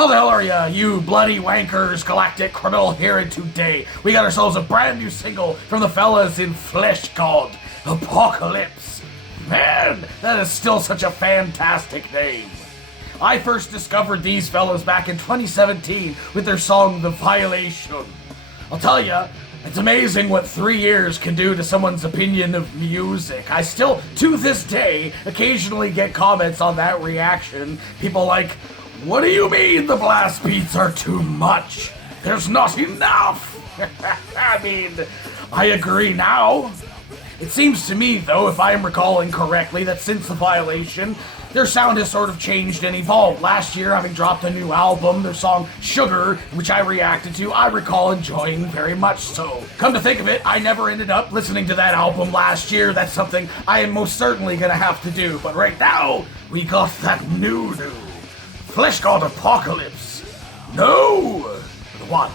How the hell are ya, you bloody wankers, galactic criminal here today? We got ourselves a brand new single from the fellas in FLESHGOD, Apocalypse. Man, that is still such a fantastic name. I first discovered these fellas back in 2017 with their song The Violation. I'll tell ya, it's amazing what 3 years can do to someone's opinion of music. I still, to this day, occasionally get comments on that reaction. People like, "What do you mean the blast beats are too much? There's not enough." I mean, I agree now. It seems to me, though, if I am recalling correctly, that since The Violation, their sound has sort of changed and evolved. Last year, having dropped a new album, their song Sugar, which I reacted to, I recall enjoying very much so. Come to think of it, I never ended up listening to that album last year. That's something I am most certainly gonna have to do. But right now, we got that new. FLESHGOD Apocalypse. No! The one.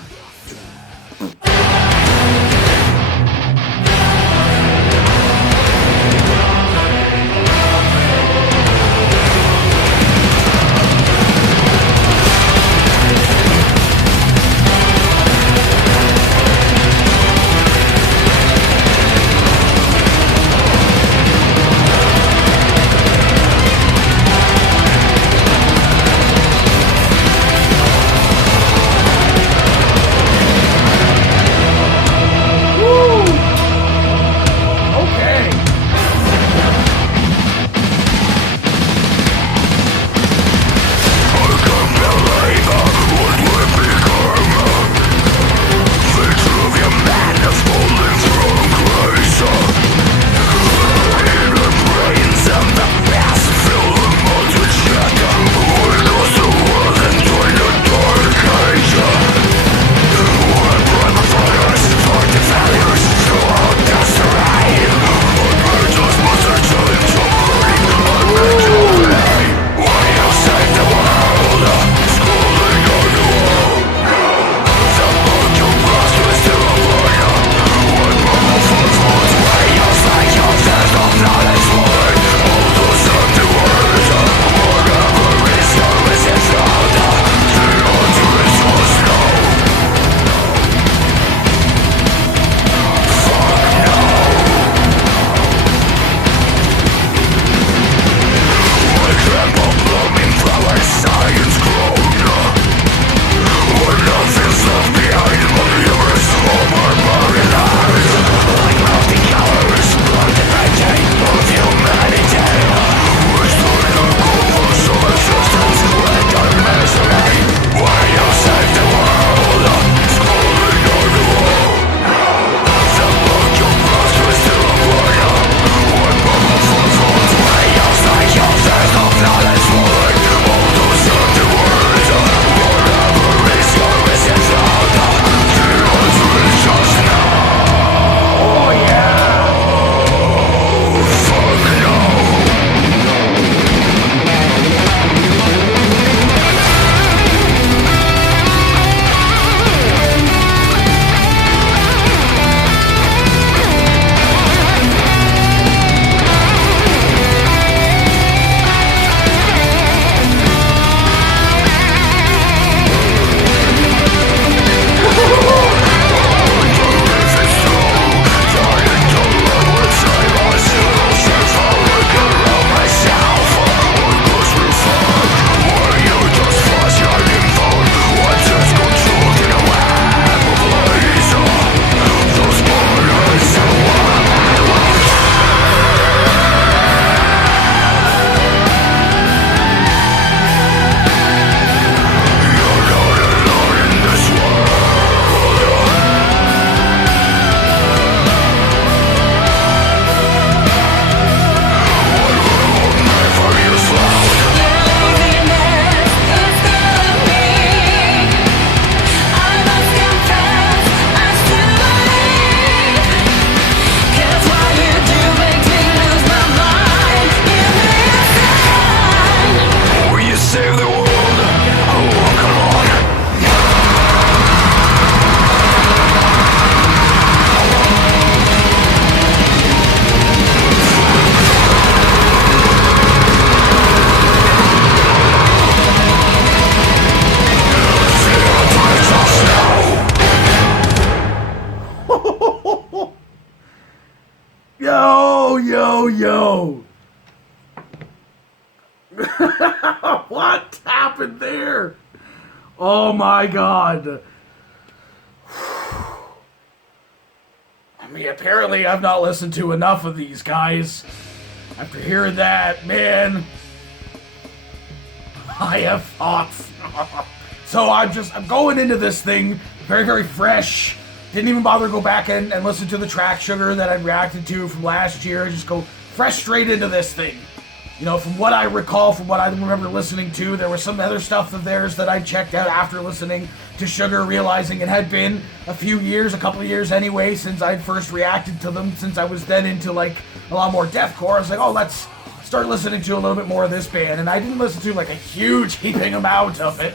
Yo, yo, yo. What happened there? Oh my god. I mean, apparently I've not listened to enough of these guys. After hearing that, man, I have thoughts. So I'm going into this thing very, very fresh. Didn't even bother to go back and listen to the track Sugar that I reacted to from last year. Just go fresh straight into this thing. You know, from what I recall, from what I remember listening to, there was some other stuff of theirs that I checked out after listening to Sugar, realizing it had been a few years, a couple of years anyway, since I'd first reacted to them, since I was then into, like, a lot more deathcore. I was like, oh, let's start listening to a little bit more of this band, and I didn't listen to, like, a huge heaping amount of it.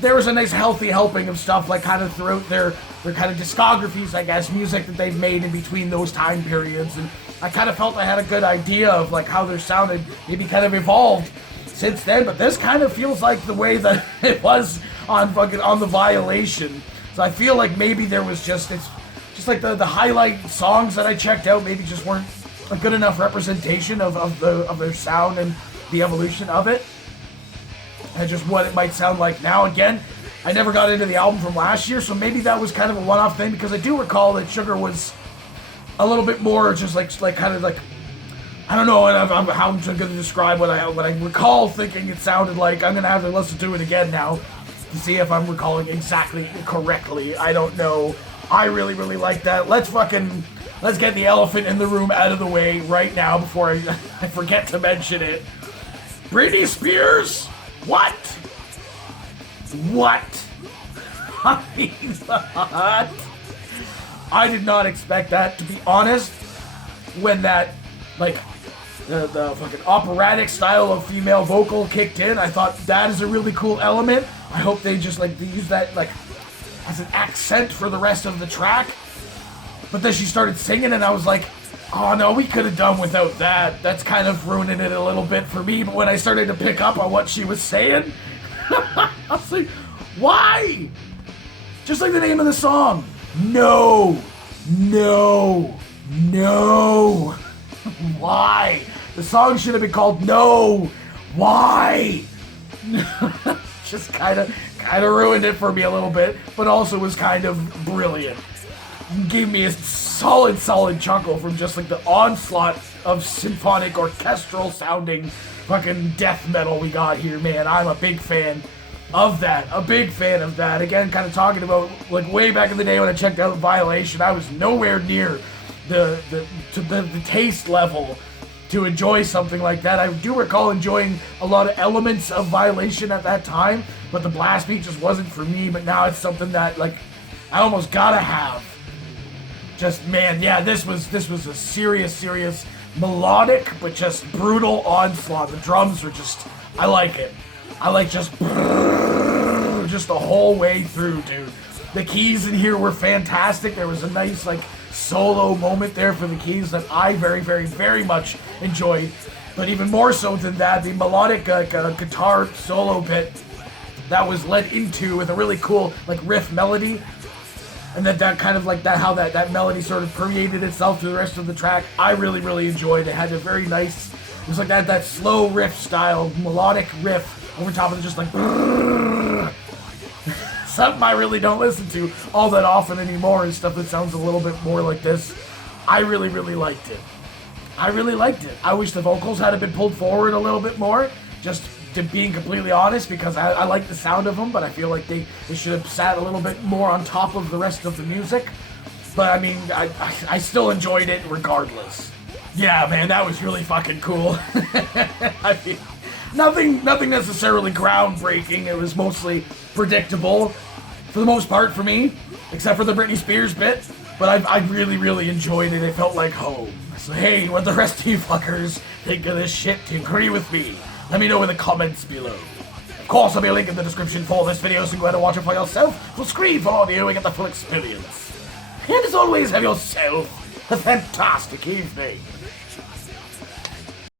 There was a nice healthy helping of stuff, like, kind of throughout their kind of discographies, I guess, music that they've made in between those time periods, and I kind of felt I had a good idea of, like, how their sound had maybe kind of evolved since then, but this kind of feels like the way that it was on the Violation. So I feel like maybe there was it's just like the highlight songs that I checked out maybe just weren't a good enough representation of their sound and the evolution of it. And just what it might sound like now. Again, I never got into the album from last year, so maybe that was kind of a one-off thing, because I do recall that Sugar was a little bit more just like kind of like, I don't know how I'm going to describe what I recall thinking it sounded like. I'm going to have to listen to it again now to see if I'm recalling exactly correctly. I don't know. I really, really like that. Let's get the elephant in the room out of the way right now before I forget to mention it. Britney Spears? What? I mean, what? I did not expect that, to be honest, when that, like, the fucking operatic style of female vocal kicked in. I thought that is a really cool element. I hope they just, like, they use that, like, as an accent for the rest of the track. But then she started singing, and I was like, oh no, we could have done without that. That's kind of ruining it a little bit for me. But when I started to pick up on what she was saying, I was like, why? Just like the name of the song. No. Why? The song should have been called No. Why? Just kind of ruined it for me a little bit, but also was kind of brilliant. Gave me a solid chuckle from just like the onslaught of symphonic orchestral sounding fucking death metal we got here, man. I'm a big fan of that. Again, kind of talking about like way back in the day when I checked out Violation, I was nowhere near the taste level to enjoy something like that. I do recall enjoying a lot of elements of Violation at that time, but the blast beat just wasn't for me. But now it's something that like I almost gotta have. Just man, yeah, this was a serious melodic but just brutal onslaught. The drums are just, I like it. I like just the whole way through, dude. The keys in here were fantastic. There was a nice like solo moment there for the keys that I very much enjoyed. But even more so than that, the melodic guitar solo bit that was led into with a really cool like riff melody. And that kind of like that, how that melody sort of permeated itself through the rest of the track. I really enjoyed it. It had a very nice, it was like that slow riff style, melodic riff over top of it, just like something I really don't listen to all that often anymore, and stuff that sounds a little bit more like this. I really liked it. I wish the vocals had been pulled forward a little bit more, just to being completely honest, because I like the sound of them, but I feel like they should have sat a little bit more on top of the rest of the music. But I mean, I still enjoyed it regardless. Yeah, man, that was really fucking cool. I mean, nothing necessarily groundbreaking. It was mostly predictable for the most part for me, except for the Britney Spears bit. But I really enjoyed it. It felt like home. So hey, what the rest of you fuckers think of this shit? To agree with me, let me know in the comments below. Of course, there'll be a link in the description for this video, so go ahead and watch it for yourself. Full screen for audio and get the full experience. And as always, have yourself a fantastic evening.